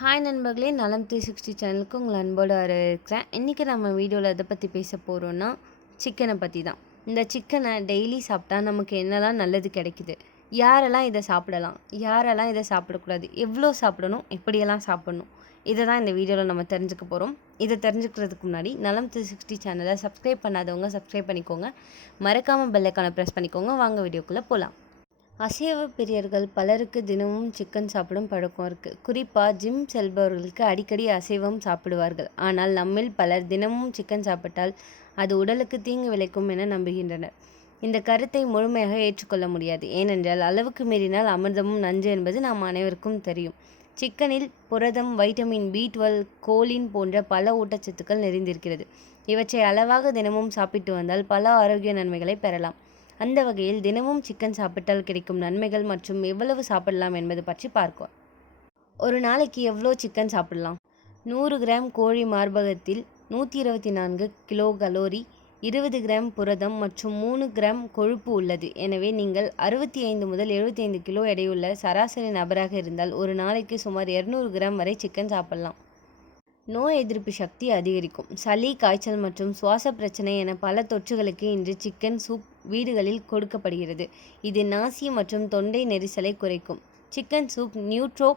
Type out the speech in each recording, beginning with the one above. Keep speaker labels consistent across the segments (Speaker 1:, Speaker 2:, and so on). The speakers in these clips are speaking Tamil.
Speaker 1: ஹாய் நண்பர்களே நலம் த்ரீ சிக்ஸ்டி சேனலுக்கு உங்களை அன்போடு வரவேற்கிறேன். இன்றைக்கி நம்ம வீடியோவில் எதை பற்றி பேச போகிறோன்னா சிக்கனை பற்றி தான் இந்த சிக்கனை டெய்லி சாப்பிட்டா நமக்கு என்னெல்லாம் நல்லது கிடைக்குது? யாரெல்லாம் இதை சாப்பிடலாம்? யாரெல்லாம் இதை சாப்பிடக்கூடாது? எவ்வளோ சாப்பிடணும்? எப்படியெல்லாம் சாப்பிடணும்? இதை தான் இந்த வீடியோவில் நம்ம தெரிஞ்சுக்க போகிறோம் இதை தெரிஞ்சுக்கிறதுக்கு முன்னாடி நலம் த்ரீ சிக்ஸ்டி சேனலை சப்ஸ்கிரைப் பண்ணாதவங்க சப்ஸ்கிரைப் பண்ணிக்கோங்க. மறக்காமல் பெல்லைக்கான ப்ரெஸ் பண்ணிக்கோங்க. வாங்க வீடியோக்குள்ளே போகலாம். அசைவ பிரியர்கள் பலருக்கு தினமும் சிக்கன் சாப்பிடும் பழக்கம் இருக்குது குறிப்பாக ஜிம் செல்பவர்களுக்கு அடிக்கடி அசைவம் சாப்பிடுவார்கள். ஆனால் நம்மில் பலர் தினமும் சிக்கன் சாப்பிட்டால் அது உடலுக்கு தீங்கு விளைக்கும் என நம்புகின்றனர். இந்த கருத்தை முழுமையாக ஏற்றுக்கொள்ள முடியாது. ஏனென்றால் அளவுக்கு மீறினால் அமிர்தமும் நஞ்சு என்பது நாம் அனைவருக்கும் தெரியும். சிக்கனில் புரதம் வைட்டமின் பி டுவெல் கோலின் போன்ற பல ஊட்டச்சத்துக்கள் நிறைந்திருக்கிறது. இவற்றை அளவாக தினமும் சாப்பிட்டு வந்தால் பல ஆரோக்கிய நன்மைகளை பெறலாம். அந்த வகையில் தினமும் சிக்கன் சாப்பிட்டால் கிடைக்கும் நன்மைகள் மற்றும் எவ்வளவு சாப்பிடலாம் என்பது பற்றி பார்க்கும் ஒரு நாளைக்கு எவ்வளோ சிக்கன் சாப்பிடலாம்? நூறு கிராம் கோழி மார்பகத்தில் நூற்றி இருபத்தி நான்கு கிலோ கலோரி இருபது கிராம் புரதம் மற்றும் மூணு கிராம் கொழுப்பு உள்ளது. எனவே நீங்கள் அறுபத்தி ஐந்து முதல் எழுபத்தி ஐந்து கிலோ எடையுள்ள சராசரி நபராக இருந்தால் ஒரு நாளைக்கு சுமார் இரநூறு கிராம் வரை சிக்கன் சாப்பிடலாம். நோய் எதிர்ப்பு சக்தி அதிகரிக்கும். சளி காய்ச்சல் மற்றும் சுவாச பிரச்சனை என பல தொற்றுகளுக்கு இன்று சிக்கன் சூப் வீடுகளில் கொடுக்கப்படுகிறது. இது நாசி மற்றும் தொண்டை நெரிசலை குறைக்கும். சிக்கன் சூப் நியூட்ரோ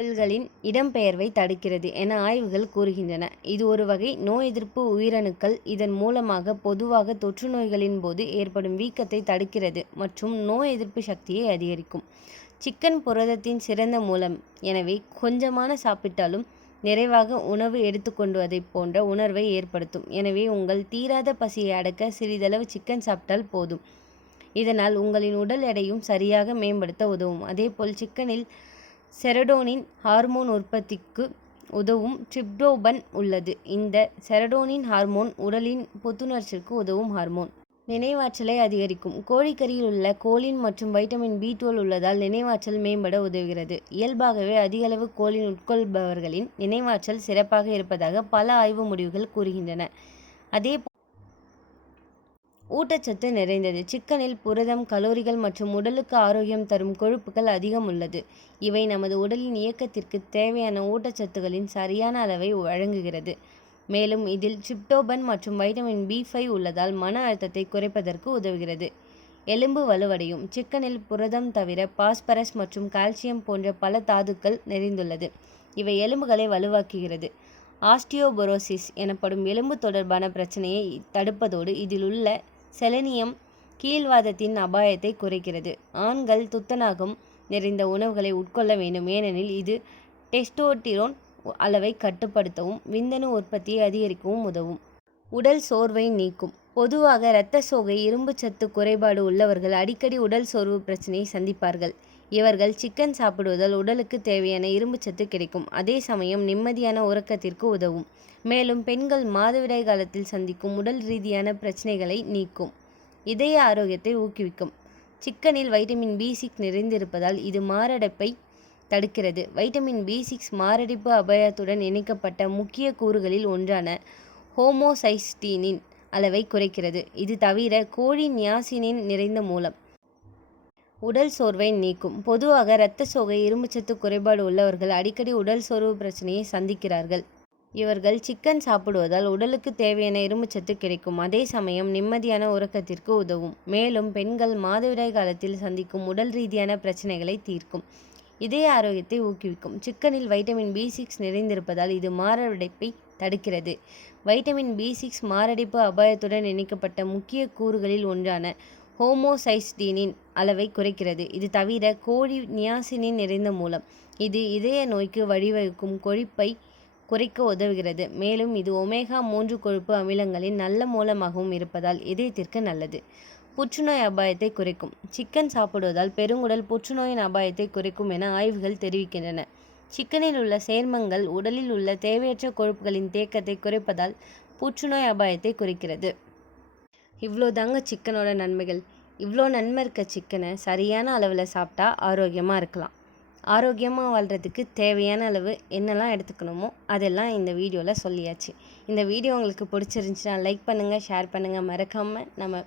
Speaker 1: செல்களின் இடம்பெயர்வை தடுக்கிறது என ஆய்வுகள் கூறுகின்றன. இது ஒரு வகை நோய் எதிர்ப்பு உயிரணுக்கள். இதன் மூலமாக பொதுவாக தொற்று நோய்களின் போது ஏற்படும் வீக்கத்தை தடுக்கிறது மற்றும் நோய் எதிர்ப்பு சக்தியை அதிகரிக்கும். சிக்கன் புரதத்தின் சிறந்த மூலம். எனவே கொஞ்சமான சாப்பிட்டாலும் நிறைவாக உணவு எடுத்துக்கொண்டுவதைப் போன்ற உணர்வை ஏற்படுத்தும். எனவே உங்கள் தீராத பசியை அடக்க சிறிதளவு சிக்கன் சாப்பிட்டால் போதும். இதனால் உங்களின் உடல் எடையும் சரியாக மேம்படுத்த உதவும். அதேபோல் சிக்கனில் செரடோனின் ஹார்மோன் உற்பத்திக்கு உதவும் ட்ரிப்டோபன் உள்ளது. இந்த செரடோனின் ஹார்மோன் உடலின் புத்துணர்ச்சிக்கு உதவும் ஹார்மோன் நினைவாற்றலை அதிகரிக்கும். கோழிக்கறியில் உள்ள கோலின் மற்றும் வைட்டமின் பி டுவெல் உள்ளதால் நினைவாற்றல் மேம்பட உதவுகிறது. இயல்பாகவே அதிகளவு கோலின் உட்கொள்பவர்களின் நினைவாற்றல் சிறப்பாக இருப்பதாக பல ஆய்வு முடிவுகள் கூறுகின்றன. அதே ஊட்டச்சத்து நிறைந்தது. சிக்கனில் புரதம் கலோரிகள் மற்றும் உடலுக்கு ஆரோக்கியம் தரும் கொழுப்புகள் அதிகம் உள்ளது. இவை நமது உடலின் இயக்கத்திற்கு தேவையான ஊட்டச்சத்துகளின் சரியான அளவை வழங்குகிறது. மேலும் இதில் சிப்டோபன் மற்றும் வைட்டமின் பி ஃபைவ் உள்ளதால் மன அழுத்தத்தை குறைப்பதற்கு உதவுகிறது. எலும்பு வலுவடையும். சிக்கனில் புரதம் தவிர பாஸ்பரஸ் மற்றும் கால்சியம் போன்ற பல தாதுக்கள் நிறைந்துள்ளது. இவை எலும்புகளை வலுவாக்குகிறது. ஆஸ்டியோபொரோசிஸ் எனப்படும் எலும்பு தொடர்பான பிரச்சனையை தடுப்பதோடு இதில் உள்ள செலனியம் கீழ்வாதத்தின் அபாயத்தை குறைக்கிறது. ஆண்கள் துத்தநாகம் நிறைந்த உணவுகளை உட்கொள்ள வேண்டும். ஏனெனில் இது டெஸ்டோட்டிரோன் அளவை கட்டுப்படுத்தவும் விந்தணு உற்பத்தியை அதிகரிக்கவும் உதவும். உடல் சோர்வை நீக்கும். பொதுவாக இரத்த சோகை இரும்புச்சத்து குறைபாடு உள்ளவர்கள் அடிக்கடி உடல் சோர்வு பிரச்சனையை சந்திப்பார்கள். இவர்கள் சிக்கன் சாப்பிடுவதால் உடலுக்கு தேவையான இரும்புச்சத்து கிடைக்கும். அதே சமயம் நிம்மதியான உறக்கத்திற்கு உதவும். மேலும் பெண்கள் மாதவிடாய் காலத்தில் சந்திக்கும் உடல் ரீதியான பிரச்சனைகளை நீக்கும். இதய ஆரோக்கியத்தை ஊக்குவிக்கும். சிக்கனில் வைட்டமின் பி சிக்ஸ் நிறைந்திருப்பதால் இது மாரடைப்பை தடுக்கிறது. வைட்டமின் பி சிக்ஸ் மாரடைப்பு அபாயத்துடன் இணைக்கப்பட்ட முக்கிய கூறுகளில் ஒன்றான ஹோமோசைஸ்டீனின் அளவை குறைக்கிறது. இது தவிர கோழி நியாசினின் நிறைந்த மூலம் உடல் சோர்வை நீக்கும். பொதுவாக இரத்த சோகை இரும்புச்சத்து குறைபாடு உள்ளவர்கள் அடிக்கடி உடல் சோர்வு பிரச்சனையை சந்திக்கிறார்கள். இவர்கள் சிக்கன் சாப்பிடுவதால் உடலுக்கு தேவையான இரும்புச்சத்து கிடைக்கும். அதே சமயம் நிம்மதியான உறக்கத்திற்கு உதவும். மேலும் பெண்கள் மாதவிடாய் காலத்தில் சந்திக்கும் உடல் ரீதியான பிரச்சனைகளை தீர்க்கும். இதய ஆரோக்கியத்தை ஊக்குவிக்கும். சிக்கனில் வைட்டமின் பி சிக்ஸ் நிறைந்திருப்பதால் இது மாரடைப்பை தடுக்கிறது. வைட்டமின் பி சிக்ஸ் மாரடைப்பு அபாயத்துடன் இணைக்கப்பட்ட முக்கிய கூறுகளில் ஒன்றான ஹோமோசைஸ்டீனின் அளவை குறைக்கிறது. இது தவிர கோழி நியாசினின் நிறைந்த மூலம் இது இதய நோய்க்கு வழிவகுக்கும் கொழுப்பை குறைக்க உதவுகிறது. மேலும் இது ஒமேகா மூன்று கொழுப்பு அமிலங்களின் நல்ல மூலமாகவும் இருப்பதால் இதயத்திற்கு நல்லது. புற்றுநோய் அபாயத்தை குறைக்கும். சிக்கன் சாப்பிடுவதால் பெருங்குடல் புற்றுநோயின் அபாயத்தை குறைக்கும் என ஆய்வுகள் தெரிவிக்கின்றன. சிக்கனில் உள்ள சேர்மங்கள் உடலில் உள்ள தேவையற்ற கொழுப்புகளின் தேக்கத்தை குறைப்பதால் புற்றுநோய் அபாயத்தை குறைக்கிறது. இவ்வளோ தாங்க சிக்கனோட நன்மைகள். இவ்வளோ நன்மை இருக்க சிக்கனை சரியான அளவில் சாப்பிட்டா ஆரோக்கியமாக இருக்கலாம். ஆரோக்கியமாக வாழ்கிறதுக்கு தேவையான அளவு என்னெல்லாம் எடுத்துக்கணுமோ அதெல்லாம் இந்த வீடியோவில் சொல்லியாச்சு. இந்த வீடியோ உங்களுக்கு பிடிச்சிருந்துச்சுன்னா லைக் பண்ணுங்கள் ஷேர் பண்ணுங்கள் மறக்காமல் நம்ம